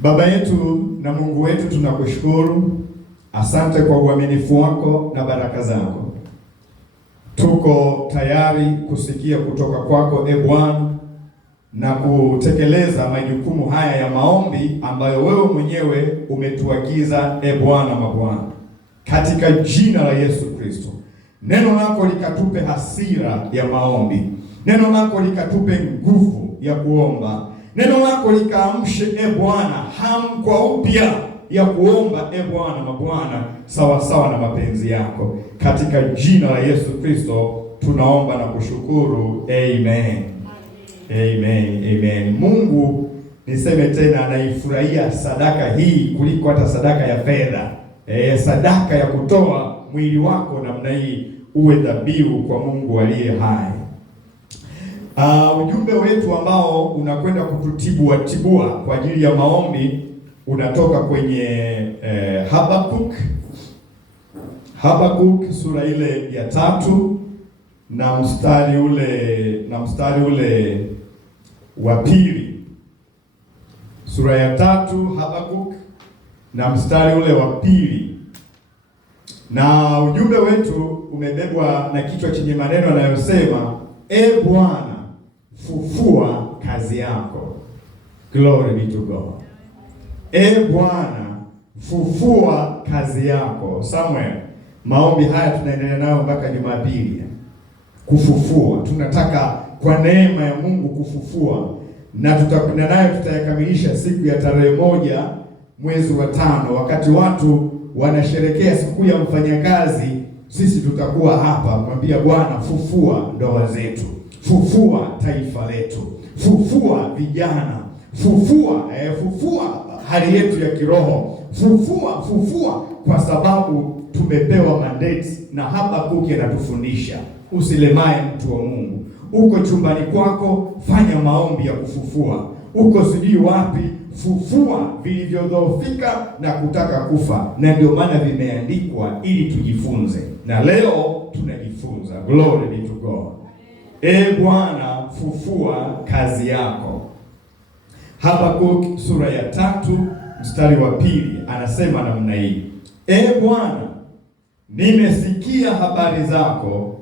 Baba yetu na Mungu wetu, tunakushukuru. Asante kwa uaminifu wako na baraka zako. Tuko tayari kusikia kutoka kwako, Bwana, na kutekeleza majukumu haya ya maombi ambayo wewe mwenyewe umetuagiza, Bwana mabwana, katika jina la Yesu Kristo. Neno lako likatupe hasira ya maombi. Neno lako likatupe nguvu ya kuomba. Neno lako likaamshe, Bwana, hamu kwa upya ya kuomba, Bwana mabwana, sawa sawa na mapenzi yako. Katika jina la Yesu Kristo tunaomba na kushukuru. Amen. Amen. Amen. Mungu, niseme tena, anaifurahia sadaka hii kuliko hata sadaka ya fedha. Sadaka ya kutoa mwili wako namna hii uwe dhabihu kwa Mungu aliye hai. Ujumbe wetu ambao unakwenda kututibua kwa ajili ya maombi unatoka kwenye Habakuk sura ile ya 3 na mstari ule wa 2. Sura ya 3 Habakuk na mstari ule wa 2. Na ujumbe wetu umebebwa na kichwa chenye maneno yanayosema, Bwana, fufua kazi yako. Glory be to God. Bwana, fufua kazi yako. Samuel, maombi haya tunaendelea nayo mpaka Jumapili. Kufufua, tunataka kwa neema ya Mungu kufufua, na tutakwenda nayo, tutayakamilisha siku ya tarehe 1 mwezi wa 5, wakati watu wanasherekea siku ya mfanyakazi. Sisi tutakuwa hapa kumwambia Bwana, fufua ndoa zetu, fufua taifa letu, fufua vijana, fufua hali yetu ya kiroho, fufua, kwa sababu tumepewa mandate. Na Habakuk anatufundisha, usilemae mtu wa Mungu. Uko chumbani kwako, fanya maombi ya kufufua. Uko sijui wapi, fufua vilivyodhoofika na kutaka kufa. Na ndio maana vimeandikwa ili tujifunze, na leo tunajifunza. Glory be to God. Bwana, fufua kazi yako. Habakuk sura ya 3 mstari wa 2 anasema namna hii: Bwana, nimesikia habari zako,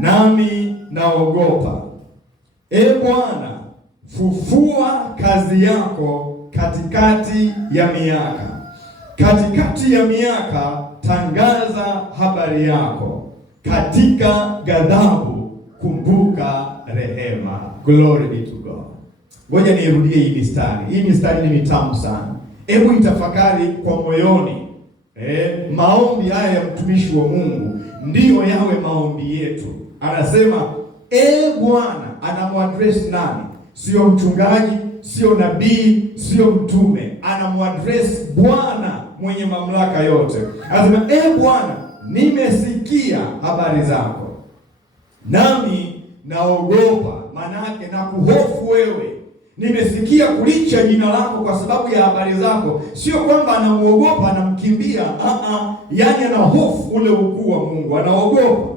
nami naogopa. Bwana, fufua kazi yako katikati ya miaka. Katikati ya miaka tangaza habari yako. Katika ghadhabu kumbuka rehema. Glory be to God. Ngoja nirudie hii mistari. Hii mistari ni mitamu sana. Hebu itafakari kwa moyoni. Maombi haya ya mtumishi wa Mungu ndiyo yawe maombi yetu. Anasema, Bwana, anamuaddress nani? Sio mchungaji, sio nabii, sio mtume. Anamuaddress Bwana mwenye mamlaka yote. Anasema, Bwana, nimesikia habari zako, nami naogopa. Manake na kuhofu wewe. Nimesikia kulicha jina lako kwa sababu ya habari zako. Sio kwamba anamuogopa, anamkimbia. Yani ana hofu ule ukuu wa Mungu, anaogopa.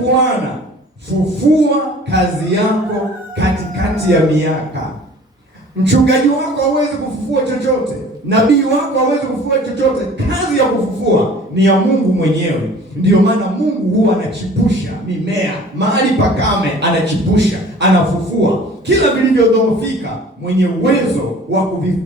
Bwana, fufua kazi yako katikati ya miaka. Mchungaji wako hawezi kufufua chochote, nabii wako hawezi kufufua chochote. Kazi ya kufufua ni ya Mungu mwenyewe. Ndiyo maana Mungu huwa anachipusha mimea mahali pakame, anachipusha, anafufua kila vilivyodhoofika. Mwenye uwezo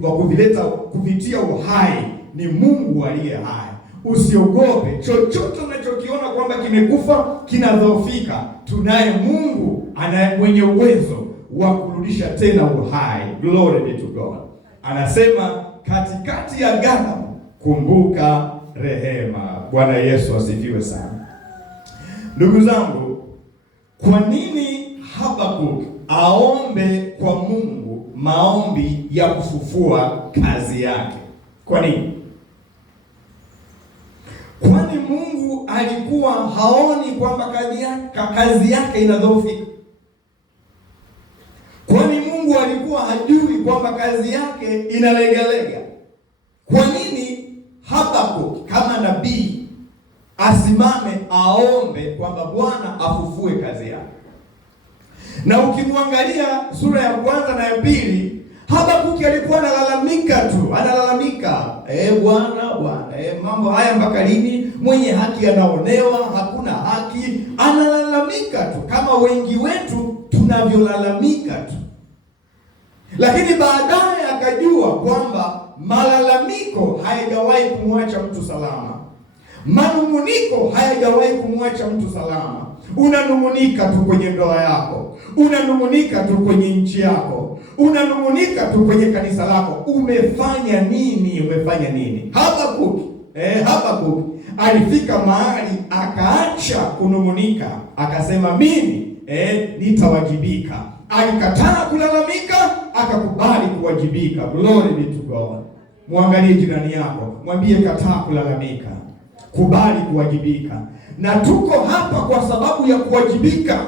wa kuvileta kupitia uhai ni Mungu aliye hai. Usiogope chochote unachokiona kwamba kimekufa, kinadhoofika. Tunaye Mungu mwenye uwezo wa kurudisha tena uhai. Glory be to God. Anasema katikati ya ghadhabu kumbuka rehema. Bwana Yesu asifiwe sana. Ndugu zangu, kwa nini Habakuk aombe kwa Mungu maombi ya kufufua kazi yake? Kwa nini? Kwani Mungu alikuwa haoni kwamba kazi yake inadhoofika? Kwani Mungu alikuwa hajui kwamba kazi yake inalegalega? Kwa nini Habakuk kama nabii asimame aombe kwamba Bwana afufue kazi yake? Na ukimwangalia sura ya 1 na ya 2, Habakuki alikuwa analalamika tu, analalamika, Bwana, mambo haya mpaka lini? Mwenye haki anaonewa, hakuna haki. Analalamika tu kama wengi wetu tunavyolalamika tu. Lakini baadaye akajua kwamba malalamiko hayajawahi kumwacha mtu salama. Manunguniko hayajawahi kumwacha mtu salama. Unanungunika tu kwenye ndoa yako, unanungunika tu kwenye nchi yako, unanungunika tu kwenye kanisa lako. Umefanya nini? Umefanya nini? Habakuki alifika mahali akaacha kunungunika, akasema mimi nitawajibika. Alikataa kulalamika, akakubali kuwajibika. Glory be to God. Muangalie jirani yako, mwambie kataa kulalamika, kubali kuwajibika. Na tuko hapa kwa sababu ya kuwajibika.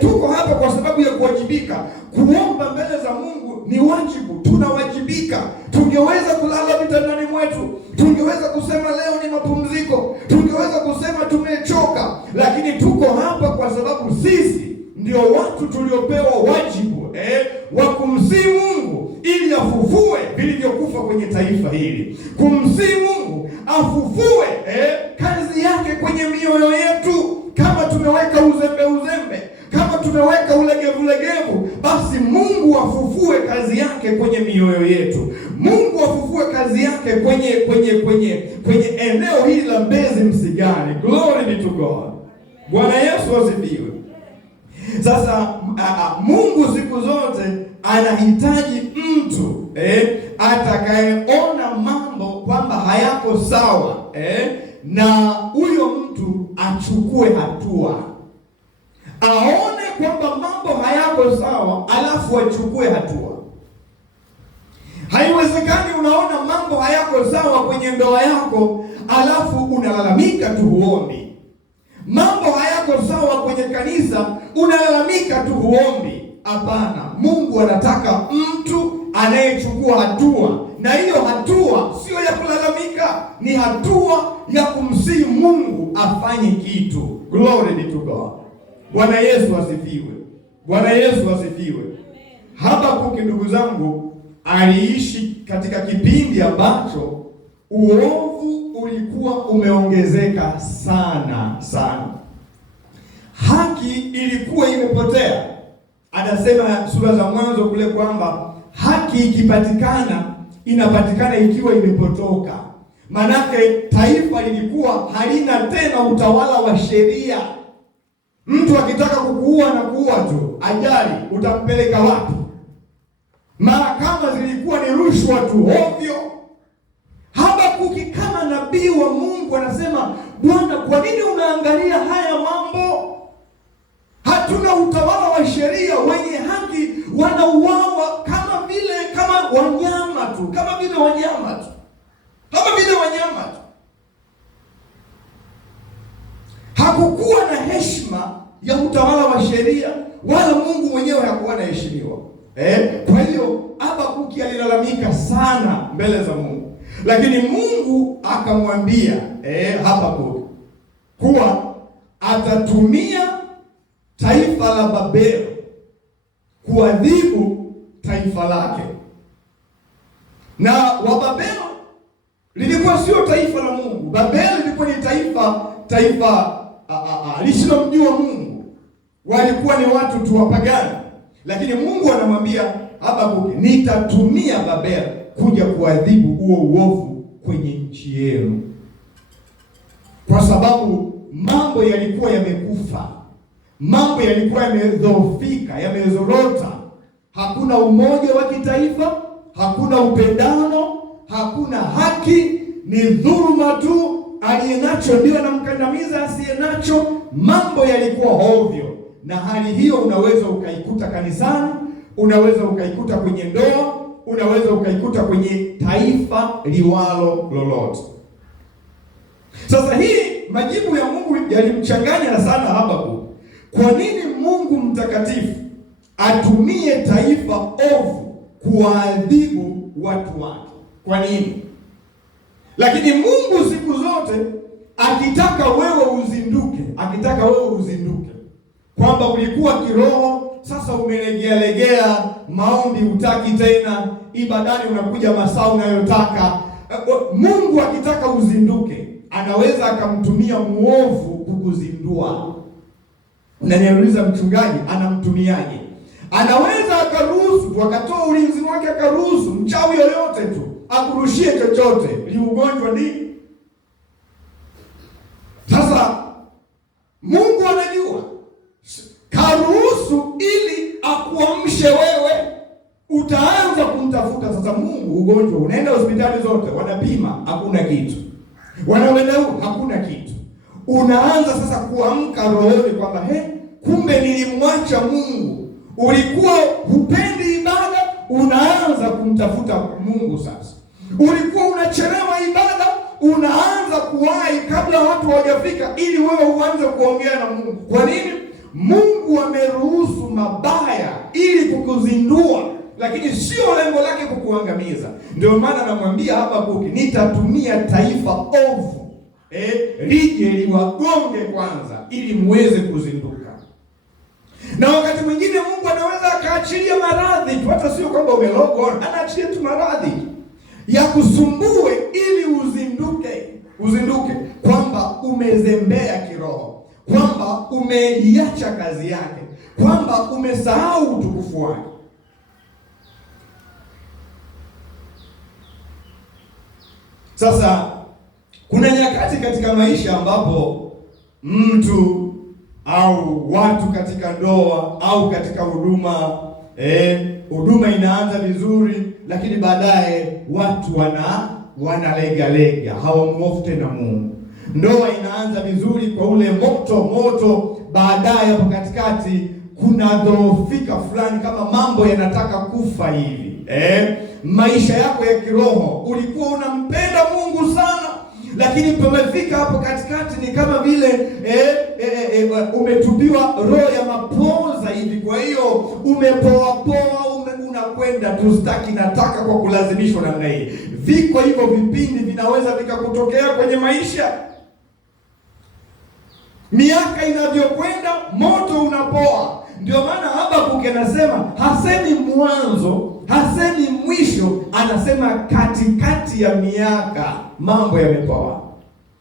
Tuko hapa kwa sababu ya kuwajibika. Kuomba mbele za Mungu ni wajibu, tunawajibika. Tungeweza kulala vitandani mwetu, tungeweza kusema leo ni mapumziko, tungeweza kusema tumechoka, lakini tuko hapa kwa sababu sisi ndio watu tuliopewa wajibu wa kumsihi Mungu ili afufue vilivyokufa kwenye taifa hili. Kumsihi Mungu afufue kazi yake kwenye mioyo yetu. Kama tumeweka uzembe, kama tumeweka ulegevu, basi Mungu afufue kazi yake kwenye mioyo yetu. Mungu afufue kazi yake kwenye eneo hili la Mbezi Msigani. Glory be to God. Bwana Yesu asifiwe. Sasa Mungu siku zote anahitaji mtu atakayeona mambo kwamba hayako sawa, na huyo mtu achukue hatua. Aone kwamba mambo hayako sawa, alafu achukue hatua. Haiwezekani unaona mambo hayako sawa kwenye ndoa yako, alafu unalalamika tu huombi. Mambo hayako sawa kwenye kanisa, unalalamika tu huombi. Hapana, Mungu anataka mtu anayechukua hatua, na hiyo hatua sio ya kulalamika, ni hatua ya kumsihi Mungu afanye kitu. Glory be to God. Bwana Yesu asifiwe. Bwana Yesu asifiwe. Habakuki, ndugu zangu, aliishi katika kipindi ambacho uovu ulikuwa umeongezeka sana. Haki ilikuwa imepotea. Anasema sura za mwanzo kule kwamba haki ikipatikana, inapatikana ikiwa imepotoka. Manake taifa lilikuwa halina tena utawala wa sheria. Mtu akitaka kukuua na kuua tu, ajali, utampeleka wapi? Mahakama zilikuwa ni rushwa tu, ovyo. Habakuki kama nabii wa Mungu anasema, Bwana, kwa nini unaangalia haya mambo? Hatuna utawala wa sheria, wenye haki wanauawa kama wanyama tu. Hakukuwa na heshima ya utawala wa sheria, wala Mungu mwenyewe hakuwa anaheshimiwa. Kwa hiyo Habakuki alilalamika sana mbele za Mungu. Lakini Mungu akamwambia Habakuki kuwa atatumia taifa la Babeli kuadhibu taifa lake. Na Wababeli lilikuwa sio taifa la Mungu. Babeli lilikuwa ni taifa lisilomjua Mungu. Walikuwa ni watu tu wapagani. Lakini Mungu anamwambia Habakuki, nitatumia Babeli kuja kuadhibu huo uovu kwenye nchi yenu. Kwa sababu mambo yalikuwa yamekufa. Mambo yalikuwa yamedhoofika, yamezorota. Hakuna umoja wa kitaifa, hakuna upendano, hakuna haki, ni dhuluma tu. Aliyenacho ndio anamkandamiza asiyenacho. Mambo yalikuwa hovyo. Na hali hiyo unaweza ukaikuta kanisani, unaweza ukaikuta kwenye ndoa, unaweza ukaikuta kwenye taifa liwalo lolote. Sasa hii majibu ya Mungu yalimchanganya sana Habakuki. Kwa nini Mungu mtakatifu atumie taifa ovu kuwaadhibu watu wake? Kwa nini? Lakini Mungu siku zote akitaka wewe uzinduke, kwamba ulikuwa kiroho, sasa umelegea, maombi hutaki tena, ibadani unakuja masaa unayotaka. Mungu akitaka uzinduke, anaweza akamtumia muovu kukuzindua. Unaniuliza mchungaji, anamtumiaje? Anaweza akaruhusu, akatoa ulinzi wake, akaruhusu mchawi yoyote tu akurushie chochote, ni ugonjwa nini. Sasa Mungu anajua, karuhusu ili akuamshe wewe, utaanza kumtafuta sasa Mungu. Ugonjwa, unaenda hospitali zote, wanapima, hakuna kitu, wanaenda hakuna kitu. Unaanza sasa kuamka rohoni kwamba kumbe nilimwacha Mungu. Ulikuwa hupendi ibada, unaanza kumtafuta Mungu sasa. Ulikuwa unachelewa ibada, unaanza kuwahi kabla watu hawajafika, ili wewe uanze kuongea na Mungu. Kwa nini? Mungu ameruhusu mabaya ili kukuzindua, lakini sio lengo lake kukuangamiza. Ndio maana anamwambia Habakuki, nitatumia taifa ovu lije liwagonge kwanza ili muweze kuzinduka. Na wakati mwingine Mungu anaweza akaachilia maradhi tu, hata sio kwamba umelogwa, anaachilia tu maradhi ya kusumbue ili uzinduke kwamba umezembea kiroho, kwamba umeiacha kazi yake, kwamba umesahau utukufu wake. Sasa kuna nyakati katika maisha ambapo mtu au watu katika ndoa au katika huduma huduma inaanza vizuri, lakini baadaye watu wanalegalega, hawamuofu tena Mungu. Ndoa inaanza vizuri kwa ule moto, baadaye hapo katikati kuna dhoofika fulani, kama mambo yanataka kufa hivi. Maisha yako ya kiroho, ulikuwa unampenda Mungu sana, lakini pamefika hapo katikati ni kama vile umetupiwa roho ya mapoza hivi. Kwa hiyo umepoa, unakwenda tu, sitaki, nataka, kwa kulazimishwa namna hii. Viko hivyo vipindi vinaweza vikakutokea kwenye maisha. Miaka inavyokwenda, moto unapoa. Ndio maana Habakuki anasema, hasemi mwanzo, hasemi mwisho, anasema katikati ya miaka mambo yamepoa.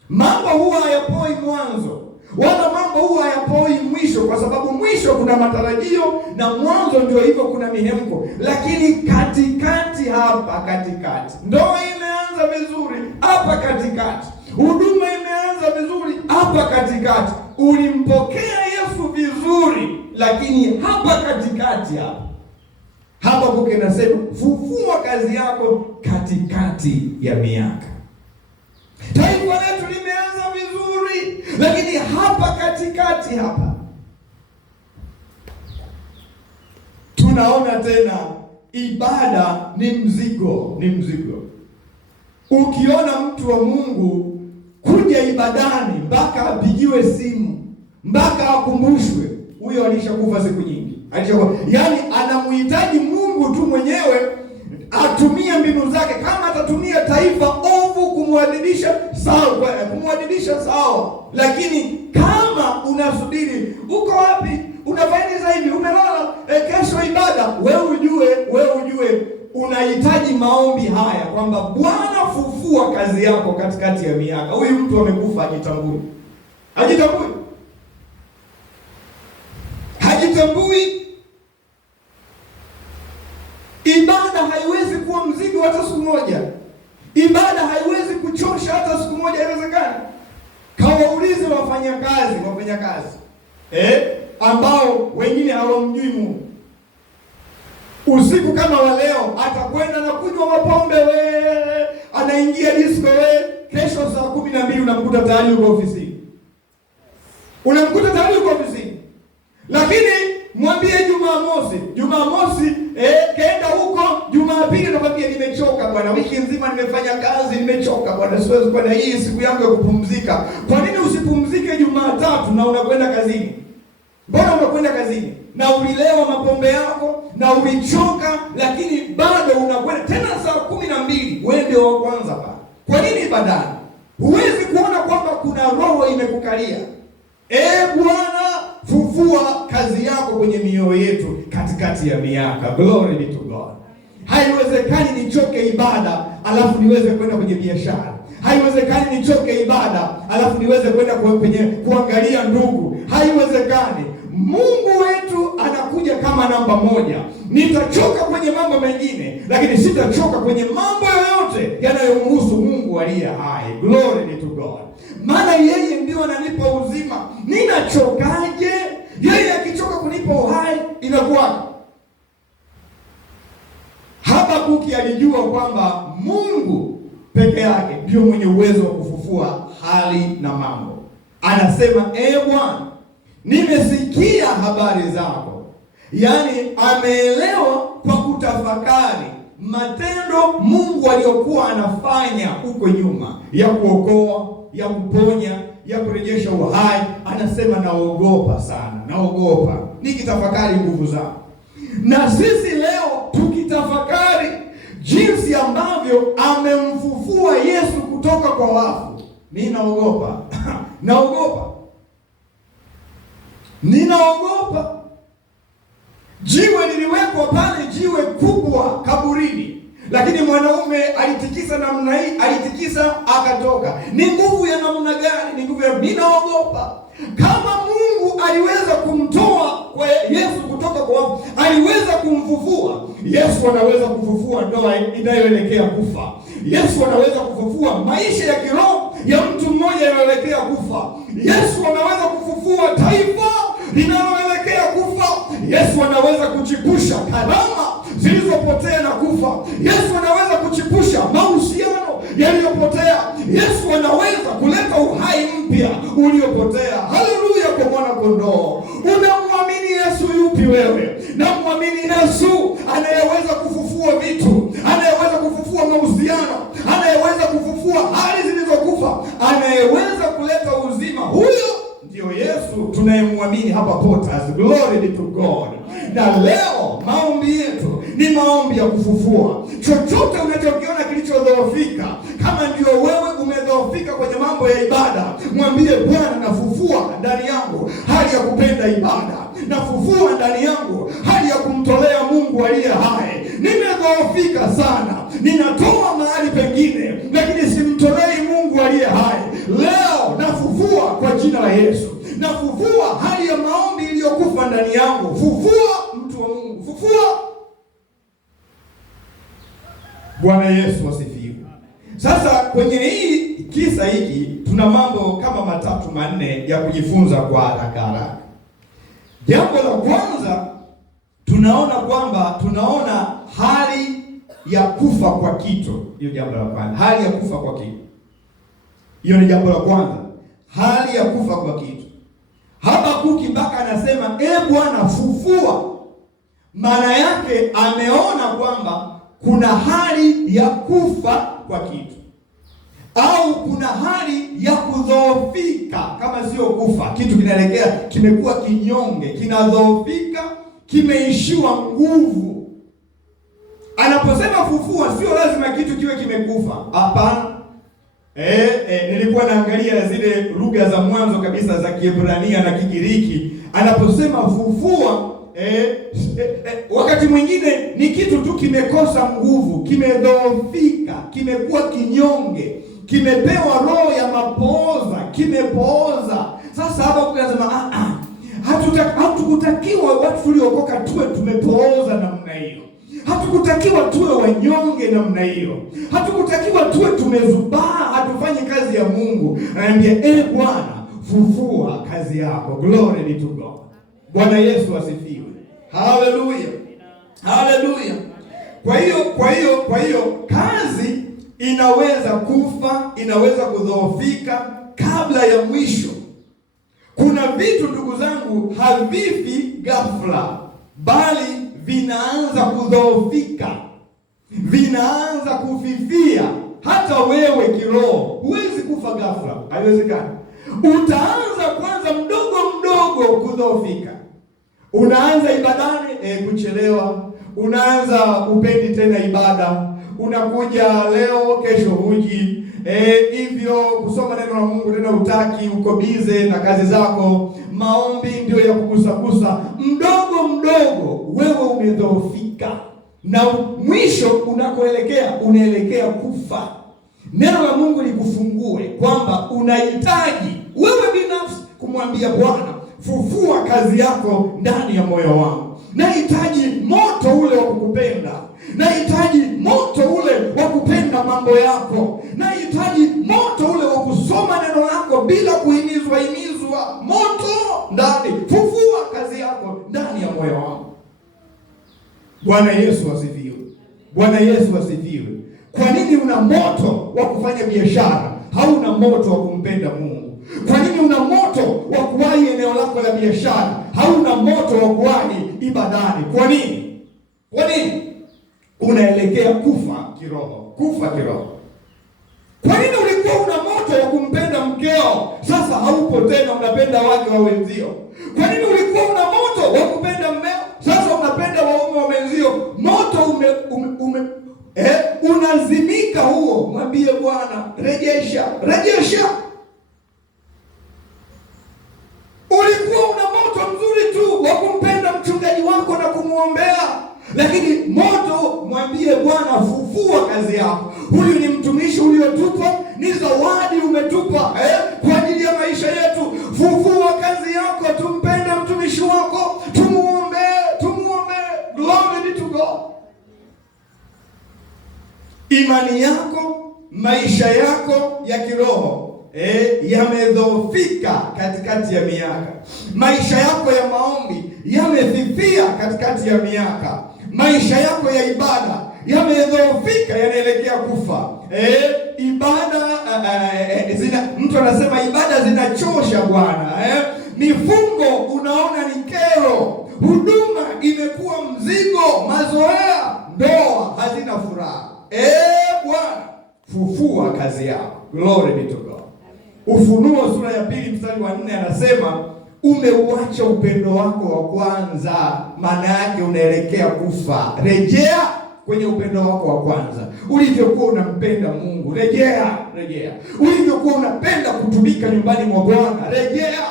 Mambo huwa hayapoi mwanzo, wala mambo huwa hayapoi mwisho, kwa sababu mwisho kuna matarajio na mwanzo ndio hivyo, kuna mihemko. Lakini katikati, hapa katikati, ndoa imeanza vizuri, hapa katikati huduma imeanza vizuri, hapa katikati ulimpokea Yesu vizuri, lakini hapa katikati Habakuki anasema, fufua kazi yako katikati ya miaka. Taifa letu limeanza vizuri, lakini hapa katikati tunaona tena ibada ni mzigo. Ukiona mtu wa Mungu kuja ibadani mpaka apigiwe simu, mpaka akumbushwe, huyo alishakufa siku nyingi. Yaani anamhitaji Mungu tu mwenyewe atumie mbinu zake. Kama atatumia taifa ovu kumwadibisha, sawa. Lakini kama unasubiri, uko wapi, unafanya hivi, umelala, kesho ibada, wewe ujue unahitaji maombi haya kwamba Bwana, fufua kazi yako katikati ya miaka. Huyu mtu amekufa, hajitambui. Ibada haiwezi kuwa mzigo hata siku moja. Ibada haiwezi kuchosha hata siku moja, haiwezekani. Kawaulize wafanyakazi ambao wengine hawamjui Mungu. Usiku kama wa leo atakwenda na kunywa mapombe, anaingia disco, kesho saa 12 unamkuta tayari uko ofisini. Lakini mwambie Jumamosi kaenda huko, Jumapili nakwambia nimechoka bwana, wiki nzima nimefanya kazi, nimechoka bwana, siwezi kwenda, hii siku yangu ya kupumzika. Kwa nini usipumzike Jumatatu na unakwenda kazini? Mbona unakwenda kazini na ulilewa mapombe yako na ulichoka, lakini bado unakwenda tena saa 12, wewe ndio wa kwanza pa. Kwa nini ibadani? Huwezi kuona kwamba kuna roho imekukalia. Bwana, fufua kazi yako kwenye mioyo yetu, katikati ya miaka. Glory be to God. Haiwezekani nichoke ibada alafu niweze kwenda kwenye biashara. Haiwezekani nichoke ibada alafu niweze kwenda kwenye kuangalia ndugu. Haiwezekani. Mungu wetu anakuja kama namba moja. Nitachoka kwenye mambo mengine, lakini sitachoka kwenye mambo yoyote yanayomhusu Mungu aliye hai. Glory be to God. Maana yeye ndio ananipa uzima. Ninachokaje? Yeye akichoka kunipa uhai inakuwa. Habakuki alijua kwamba Mungu peke yake ndio mwenye uwezo wa kufufua hali na mambo. Anasema, Bwana, nimesikia habari zako. Yaani ameelewa kwa kutafakari matendo Mungu aliyokuwa anafanya huko nyuma, ya kuokoa, ya kuponya, ya kurejesha uhai. Anasema naogopa sana, naogopa nikitafakari nguvu zako. Na sisi leo tukitafakari jinsi ambavyo amemfufua Yesu kutoka kwa wafu, ninaogopa. Ninaogopa. Jiwe liliwekwa pale, jiwe kubwa kaburini, lakini mwanaume alitikisa namna hii, alitikisa akatoka. Ni nguvu ya namna gani? Ni nguvu ya ninaogopa. Kama Mungu aliweza kumtoa kwa Yesu kutoka kwa wafu, aliweza kumfufua Yesu, anaweza kufufua ndoa inayoelekea kufa. Yesu anaweza kufufua maisha ya kiroho ya mtu mmoja yanayoelekea kufa. Yesu anaweza kufufua taifa linaloelekea kufa. Yesu anaweza kuchipusha karama zilizopotea na kufa. Yesu anaweza kuchipusha mahusiano yaliyopotea. Yesu anaweza kuleta uhai mpya uliopotea. Haleluya kwa mwana kondoo. Unamwamini Yesu yupi wewe? Namwamini Yesu anayeweza kufufua vitu, anayeweza kufufua mahusiano, anayeweza kufufua hali zilizokufa, anayeweza kuleta uzima. Huyo ndio Yesu tunayemwamini hapa Potters. Glory be to God. Na leo maombi yetu ni maombi ya kufufua chochote unachokiona kilichodhoofika. Kama ndio wewe umedhoofika kwenye mambo ya ibada, mwambie Bwana, nafufua ndani yangu hali ya kupenda ibada, nafufua ndani yangu hali ya kumtolea Mungu aliye hai. Nimedhoofika sana, ninatoa mahali pengine, lakini simtolei Mungu aliye hai. Leo nafufua kwa jina la Yesu. Nafufua hali ya maombi iliyokufa ndani yangu. Fufua mtu wa Mungu, fufua. Bwana Yesu asifiwe. Sasa kwenye hii kisa hiki tuna mambo kama 3-4 ya kujifunza kwa haraka. Jambo la kwanza tunaona hali ya kufa kwa kitu. Hiyo jambo la kwanza, hali ya kufa kwa kitu. Hiyo ni jambo la kwanza, hali ya kufa kwa kitu. Habakuki mpaka anasema, Bwana, fufua. Maana yake ameona kwamba kuna hali ya kufa kwa kitu, au kuna hali ya kudhoofika. Kama sio kufa, kitu kinaelekea kimekuwa kinyonge, kinadhoofika, kimeishiwa nguvu. Anaposema fufua, sio lazima kitu kiwe kimekufa. Hapana. Nilikuwa naangalia zile lugha za mwanzo kabisa za Kiebrania na Kigiriki. Anaposema fufua, wakati mwingine ni kitu tu kimekosa nguvu, kimedhoofika, kimekuwa kinyonge, kimepewa roho ya mapooza, kimepooza. Sasa hapa unasema hatukutakiwa watu tuliokoka tuwe tumepooza namna hiyo. Hatukutakiwa tuwe wanyonge namna hiyo. Hatukutakiwa tuwe tumezubaa, hatufanyi kazi ya Mungu. Anambia, Bwana, fufua kazi yako. Glory be to God. Bwana Yesu asifiwe. Haleluya. Haleluya. Kwa hiyo kazi inaweza kufa, inaweza kudhoofika kabla ya mwisho. Kuna vitu ndugu zangu havifi ghafla, bali vinaanza kudhoofika, vinaanza kufifia. Hata wewe kiroho huwezi kufa ghafla, haiwezekani. Utaanza kwanza mdogo mdogo kudhoofika. Unaanza ibadani, kuchelewa. unaanza upendi tena ibada, unakuja leo, kesho huji, hivyo kusoma neno la Mungu tena utaki, uko bize na kazi zako, maombi ndio ya kugusagusa, mdogo mdogo wewe umedhoofika, na mwisho unakoelekea unaelekea kufa. Neno la Mungu likufungue kwamba unahitaji wewe binafsi kumwambia Bwana, fufua kazi yako ndani ya moyo wangu. Nahitaji moto ule wa kukupenda. Nahitaji moto ule wa kupenda mambo yako. Nahitaji moto ule wa kusoma neno lako bila kuhimizwa. Moto ndani. Fufua kazi yako ndani ya moyo wangu. Bwana Yesu asifiwe. Bwana Yesu asifiwe. Kwa nini una moto wa kufanya biashara, hauna moto wa kumpenda Mungu? Kwa nini una moto wa kuwahi eneo lako la biashara, hauna moto wa kuwahi ibadani? Kwa nini? Kwa nini? Unaelekea kufa kiroho. Kufa kiroho. Kwa nini ulikuwa una moto wa kumpenda mkeo, sasa haupo tena, unapenda wake wa wenzio? Kwa nini ulikuwa una moto wa kupenda mmeo, sasa unapenda waume wa wenzio? Moto unazimika huo. Mwambie Bwana, rejesha. Ulikuwa una moto mzuri tu wa kumpenda mchungaji wako na kumwombea, lakini moto, mwambie Bwana, fufua kazi yako. Huyu ni mtumishi uliotupa, ni zawadi umetupa kwa ajili ya maisha yetu. Fufua kazi yako, tumpende mtumishi wako, tumuombe. Glory be to God. Imani yako, maisha yako ya kiroho yamedhoofika katikati ya miaka. Maisha yako ya maombi yamefifia katikati ya miaka. Maisha yako ya ibada yamedhoofika, yanaelekea kufa. Ibada mtu anasema ibada zinachosha Bwana. Mifungo unaona ni kero, huduma imekuwa mzigo, mazoea, ndoa hazina furaha. Bwana, fufua kazi yako. Glory be to God. Ufunuo sura ya 2 mstari wa 4 anasema, umeuacha upendo wako wa kwanza. Maana yake unaelekea kufa. Rejea kwenye upendo wako wa kwanza, ulivyokuwa unampenda Mungu. Rejea. Ulivyokuwa unapenda kutumika nyumbani mwa Bwana. Rejea.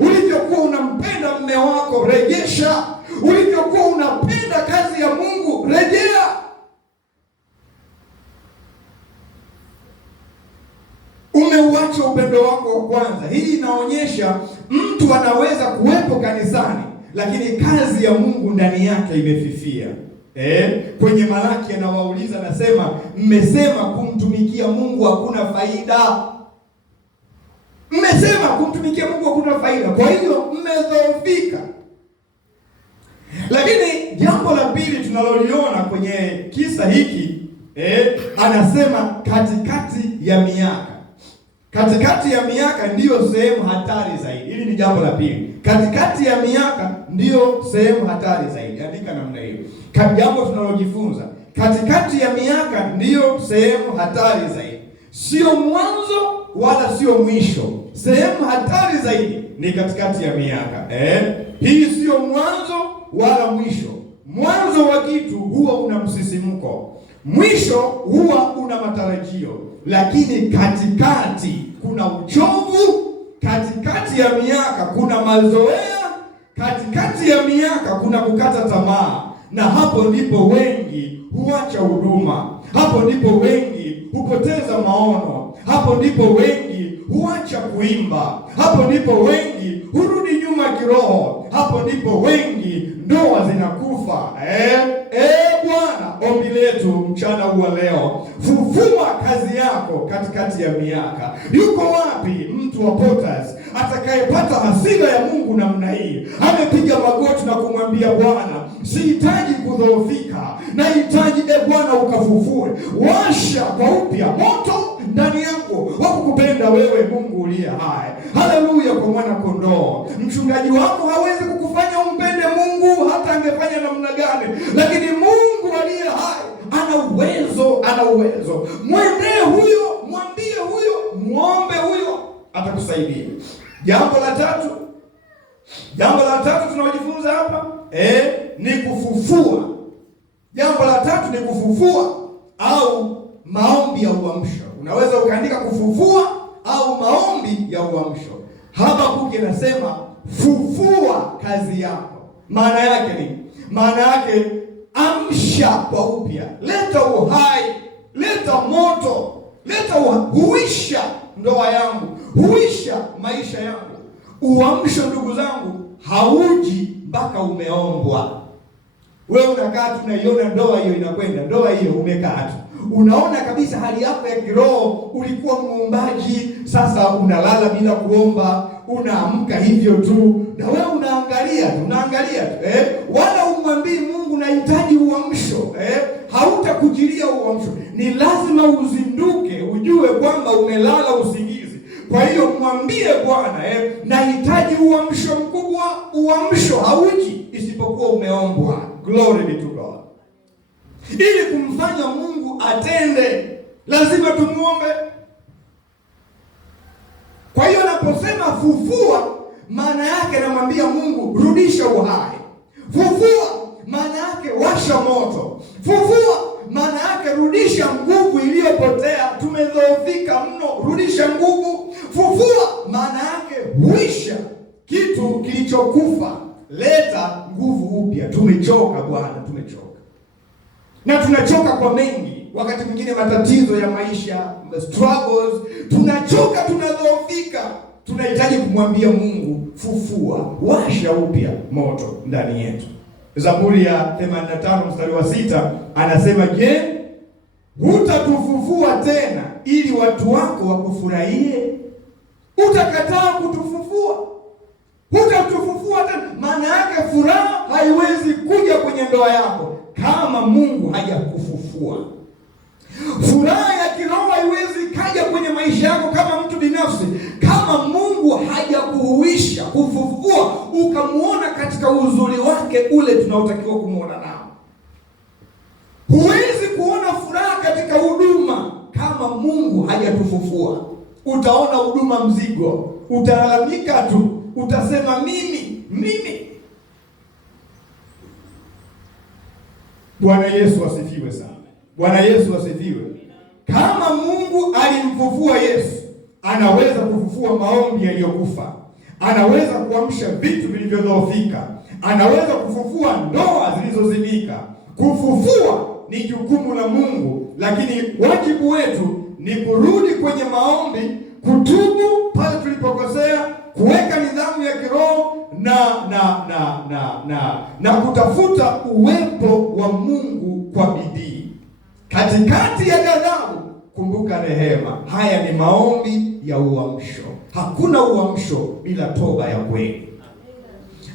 Ulivyokuwa unampenda mume wako. Rejesha. Ulivyokuwa unapenda kazi ya Mungu. Rejea. Umeuacha upendo wako wa kwanza. Hii inaonyesha mtu anaweza kuwepo kanisani, lakini kazi ya Mungu ndani yake imefifia. Kwenye Malaki anawauliza, anasema, mmesema kumtumikia Mungu hakuna faida. Mmesema kumtumikia Mungu hakuna faida, kwa hiyo mmedhoofika. Lakini jambo la pili tunaloliona kwenye kisa hiki, anasema katikati ya miaka. Katikati ya miaka ndiyo sehemu hatari zaidi. Hili ni jambo la pili. Katikati ya miaka ndiyo sehemu hatari zaidi. Andika namna hiyo. Jambo tunalojifunza, katikati ya miaka ndiyo sehemu hatari zaidi. Sio mwanzo wala sio mwisho. Sehemu hatari zaidi ni katikati ya miaka. Hii sio mwanzo wala mwisho. Mwanzo wa kitu huwa una msisimko, mwisho huwa una matarajio, lakini katikati kuna uchovu. Katikati ya miaka kuna mazoea. Katikati ya miaka kuna kukata tamaa, na hapo ndipo wengi huacha huduma. Hapo ndipo wengi hupoteza maono. Hapo ndipo wengi huacha kuimba. Hapo ndipo wengi hurudi nyuma kiroho. Hapo ndipo wengi ndoa zinakufa. Bwana, ombi letu mchana huu wa leo, fufua kazi yako katikati ya miaka. Yuko wapi mtu wa Potas atakayepata hasira ya Mungu namna hii? Amepiga magoti na kumwambia Bwana, sihitaji kudhoofika, nahitaji Bwana ukafufue. Washa kwa upya moto ndani yako wa kukupenda wewe Mungu uliye hai. Haleluya kwa mwana kondoo. Mchungaji wako hawezi kukufanya umpende Mungu hata angefanya namna gani, lakini Mungu aliye hai ana uwezo. Mwendee huyo, mwambie huyo, muombe huyo, atakusaidia. Jambo la tatu tunalojifunza hapa ni kufufua Jambo la tatu ni kufufua au maombi ya uamsho. Unaweza ukaandika kufufua au maombi ya uamsho. Habakuki anasema fufua kazi yako. Maana yake ni maana yake amsha kwa upya, leta uhai, leta moto, leta huisha ndoa yangu, huisha maisha yangu. Uamsho ndugu zangu hauji mpaka umeombwa. Wewe unakaa tu unaiona ndoa hiyo inakwenda, ndoa hiyo umekaa tu. Unaona kabisa hali yako ya kiroho, ulikuwa muombaji, sasa unalala bila kuomba, unaamka hivyo tu. Na wewe unaangalia tu wala umwambii Mungu nahitaji uamsho. Hautakujilia uamsho. Ni lazima uzinduke, ujue kwamba umelala usingizi. Kwa hiyo mwambie Bwana, nahitaji uamsho mkubwa. Uamsho hauji isipokuwa umeombwa. Glory be to God. Ili kumfanya Mungu atende, lazima tumuombe. Kwa hiyo anaposema fufua, maana yake namwambia Mungu rudisha uhai. Fufua maana yake washa moto. Fufua maana yake rudisha nguvu iliyopotea. Tumedhoofika mno, rudisha nguvu. Fufua maana yake huisha kitu kilichokufa, leta nguvu upya. Tumechoka Bwana, tumechoka. Na tunachoka kwa mengi, wakati mwingine matatizo ya maisha, struggles, tunachoka, tunadhoofika. Tunahitaji kumwambia Mungu fufua, washa upya moto ndani yetu. Zaburi ya 85 mstari wa 6 anasema, je, hutatufufua tena ili watu wako wakufurahie? Utakataa kutufufua? Hutatufufua tena? Maana yake furaha haiwezi kuja kwenye ndoa yako kama Mungu hajakufufua. Furaha ya kiroho haiwezi kaja kwenye maisha yako kama mtu binafsi kama Mungu hajakuhuisha, kufufua, ukamuona katika uzuri wake ule tunaotakiwa kumuona nao. Huwezi kuona furaha katika huduma kama Mungu hajatufufua. Utaona huduma mzigo, utalalamika tu, utasema mimi. Bwana Yesu asifiwe sana. Bwana Yesu asifiwe. Kama Mungu alimfufua Yesu, anaweza kufufua maombi yaliyokufa. Anaweza kuamsha vitu vilivyodhoofika. Anaweza kufufua ndoa zilizozimika. Kufufua ni jukumu la Mungu, lakini wajibu wetu ni kurudi kwenye maombi, kutubu pale tulipokosea, kuweka nidhamu ya kiroho na kutafuta uwepo wa Mungu kwa bidii. Katikati ya ghadhabu, kumbuka rehema. Haya ni maombi ya uamsho. Hakuna uamsho bila toba ya kweli.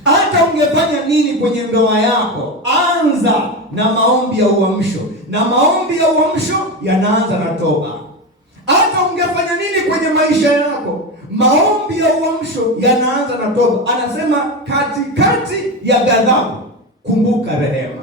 Hata ungefanya nini kwenye ndoa yako, anza na maombi ya uamsho, na maombi ya uamsho yanaanza na toba. Hata ungefanya nini kwenye maisha yako, maombi ya uamsho yanaanza na toba. Anasema katikati ya ghadhabu, kumbuka rehema.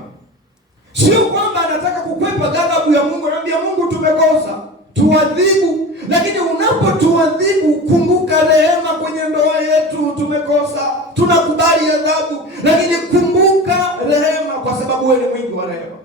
Sio kwamba anataka kukwepa ghadhabu ya Mungu. Anambia Mungu, tumekosa, tuadhibu. Lakini unapotuadhibu, kumbuka rehema kwenye ndoa yetu. Tumekosa, tunakubali adhabu, lakini kumbuka rehema, kwa sababu wewe ni mwingi wa rehema.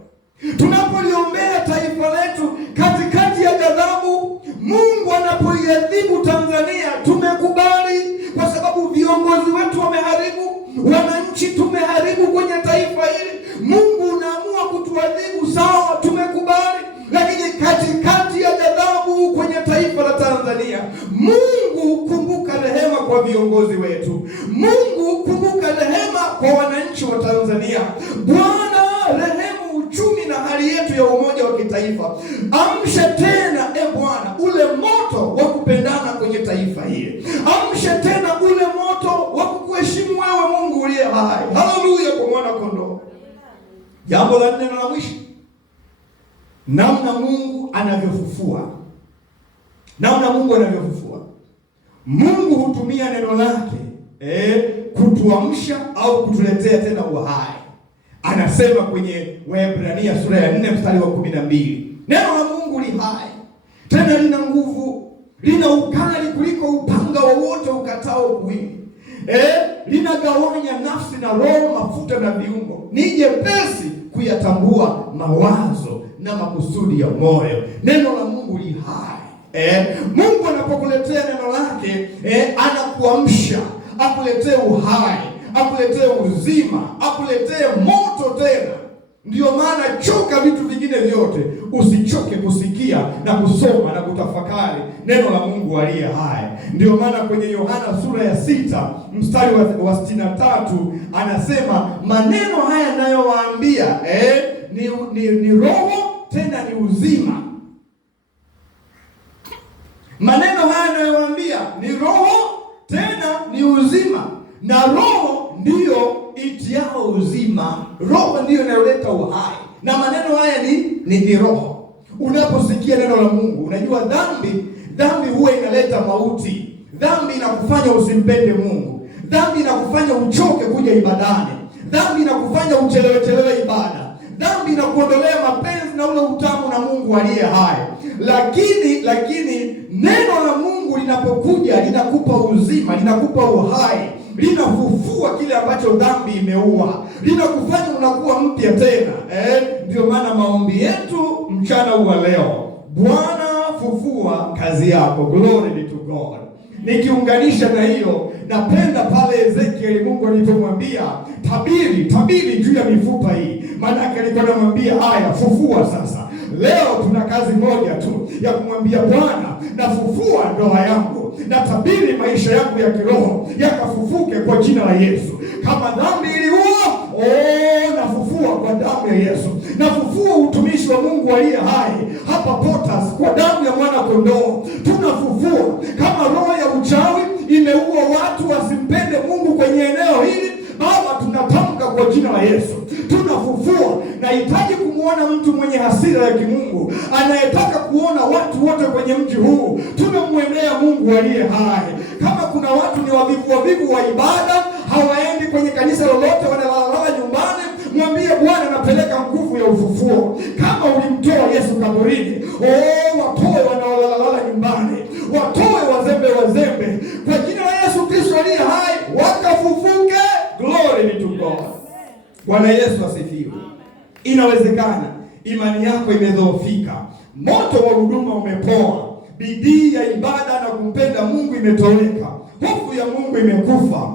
Tunapoliombea taifa letu katikati ya ghadhabu, Mungu anapoiadhibu Tanzania, tumekubali, kwa sababu viongozi wetu wameharibu, wananchi tumeharibu kwenye taifa hili. Mungu unaamua kutuadhibu, sawa, tumekubali. Lakini katikati ya ghadhabu kwenye taifa la Tanzania, Mungu kumbuka rehema kwa viongozi wetu. Mungu kumbuka rehema kwa wananchi wa Tanzania. Bwana, rehemu uchumi na hali yetu ya umoja wa kitaifa. Amsha tena, Bwana, ule moto wa kupendana kwenye taifa hili. Amsha tena ule moto wa kukuheshimu wewe Mungu uliye hai. Haleluya kwa mwana kondoo. Jambo la 4 na la mwisho, namna Mungu anavyofufua. Namna Mungu anavyofufua. Mungu hutumia neno lake kutuamsha au kutuletea tena uhai. Anasema kwenye Waebrania sura ya 4 mstari wa 12, neno la Mungu li hai, tena lina nguvu, lina ukali kuliko upanga wowote ukatao kuwili. linagawanya nafsi na roho, mafuta na viungo. Ni jepesi kuyatambua mawazo na makusudi ya moyo. Neno la Mungu li hai. Mungu anapokuletea neno lake, anakuamsha, akuletee uhai, akuletee uzima, akuletee moto tena. Ndiyo maana choka vitu vingine vyote, usichoke kusikia na kusoma na kutafakari neno la Mungu aliye hai. Ndiyo maana kwenye Yohana sura ya 6 mstari wa 63 anasema, maneno haya ninayowaambia ni roho tena ni uzima. Maneno haya ninayowaambia ni roho tena ni uzima, na roho ndiyo itiao uzima. Roho ndiyo inayoleta uhai, na maneno haya ni roho. Unaposikia neno la Mungu, unajua dhambi huwa inaleta mauti. Dhambi inakufanya usimpende Mungu. Dhambi inakufanya uchoke kuja ibadani. Dhambi inakufanya uchelewe ibada. Dhambi inakuondolea mapenzi na ule utamu na Mungu aliye hai. Lakini neno la Mungu linapokuja linakupa uzima, linakupa uhai, linafufua kile ambacho dhambi imeua, linakufanya unakuwa mpya tena. Ndio maana maombi yetu mchana huu leo, Bwana fufua kazi yako. Glory be to God. Nikiunganisha na hiyo, napenda pale Ezekiel Mungu alipomwambia tabiri juu ya mifupa hii. Maana alikuwa anamwambia haya, fufua sasa. Leo tuna kazi moja tu ya kumwambia Bwana, nafufua ndoa yangu, na tabiri maisha yangu ya kiroho yakafufuke kwa jina la Yesu. Kama dhambi iliua, nafufua kwa damu ya Yesu. Nafufua utumishi wa Mungu aliye hai hapa Potas kwa damu ya mwana kondoo. Tunafufua kama roho ya uchawi imeua watu wasimpende Mungu kwenye eneo hili, Baba, tunatamka kwa jina la Yesu, tunafufua. Nahitaji kumwona mtu mwenye hasira ya kimungu anayetaka kuona watu wote kwenye mji huu tunamwendea Mungu aliye hai. Kama kuna watu ni wavivu wa ibada, hawaendi kwenye kanisa lolote, wanalala nyumbani, mwambie Bwana, napeleka nguvu ya ufufuo. Kama ulimtoa Yesu kaburini, watoe wanaolala nyumbani, watoe wazembe kwa jina la Yesu Kristo aliye hai, wakafufuke. Glory be to God. Bwana Yesu asifiwe. Inawezekana imani yako imedhoofika, moto wa huduma umepoa, bidii ya ibada na kumpenda Mungu imetoweka, hofu ya Mungu imekufa,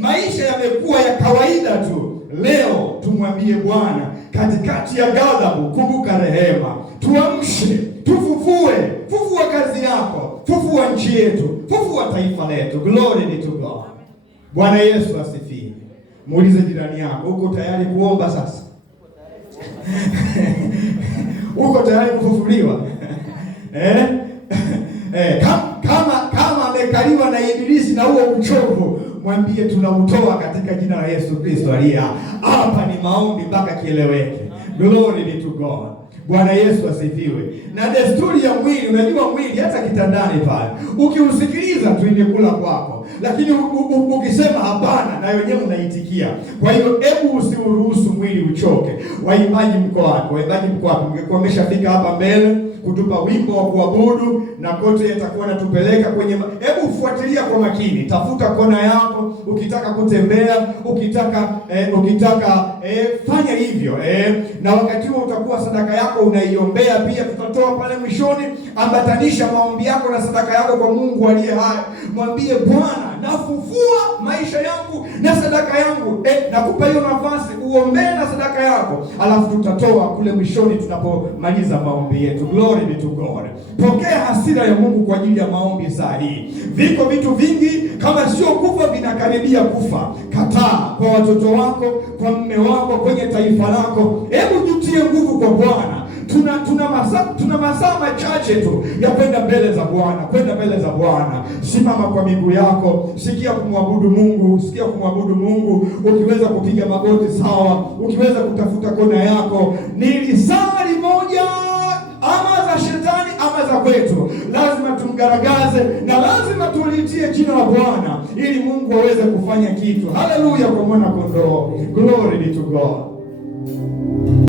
maisha yamekuwa ya kawaida tu. Leo tumwambie Bwana, katikati ya ghadhabu kumbuka rehema. Tuamshe, fufua kazi yako, fufua nchi yetu, fufua taifa letu. Glory be to God. Bwana Yesu asifiwe. Muulize jirani yako, uko tayari kuomba sasa? Uko tayari kufufuliwa? Kama amekaliwa na ibilisi na huo uchovu, mwambie tunautoa katika jina la Yesu Kristo aliye hapa. Ni maombi mpaka kieleweke. Glory be to God. Bwana Yesu asifiwe. Na desturi ya mwili, unajua mwili hata kitandani pale, ukiusikiliza tu ingekula kwako, lakini ukisema hapana, na wenyewe unaitikia. Kwa hiyo hebu usiuruhusu mwili uchoke. Waimbaji mko wapi? Mngekuwa mmeshafika hapa mbele kutupa wimbo wa kuabudu, na kote yatakuwa natupeleka kwenye hebu fuatilia kwa makini, tafuta kona yako. Ukitaka kutembea, ukitaka fanya hivyo, na wakati huo utakuwa sadaka yako unaiombea pia. Tutatoa pale mwishoni. Ambatanisha maombi yako na sadaka yako kwa Mungu aliye hai. Mwambie Bwana, nafufua maisha yangu na sadaka yangu. Nakupa hiyo nafasi uombee na sadaka yako, alafu tutatoa kule mwishoni tunapomaliza maombi yetu. Glory be to God. Pokea hasira ya Mungu kwa ajili ya maombi saa hii. Viko vitu vingi, kama sio kufa vinakaribia kufa. Kataa kwa watoto wako, kwa mume wako, kwenye taifa lako. Hebu jitie nguvu kwa Bwana. Tuna masaa machache tu ya kwenda mbele za Bwana. Simama kwa miguu yako, sikia kumwabudu Mungu. Ukiweza kupiga magoti sawa, ukiweza kutafuta kona yako. Ni lisali moja, ama za shetani ama za kwetu. Lazima tumgaragaze na lazima tulitie jina la Bwana ili Mungu aweze kufanya kitu. Haleluya kwa mwana kondoo. Glory be to God.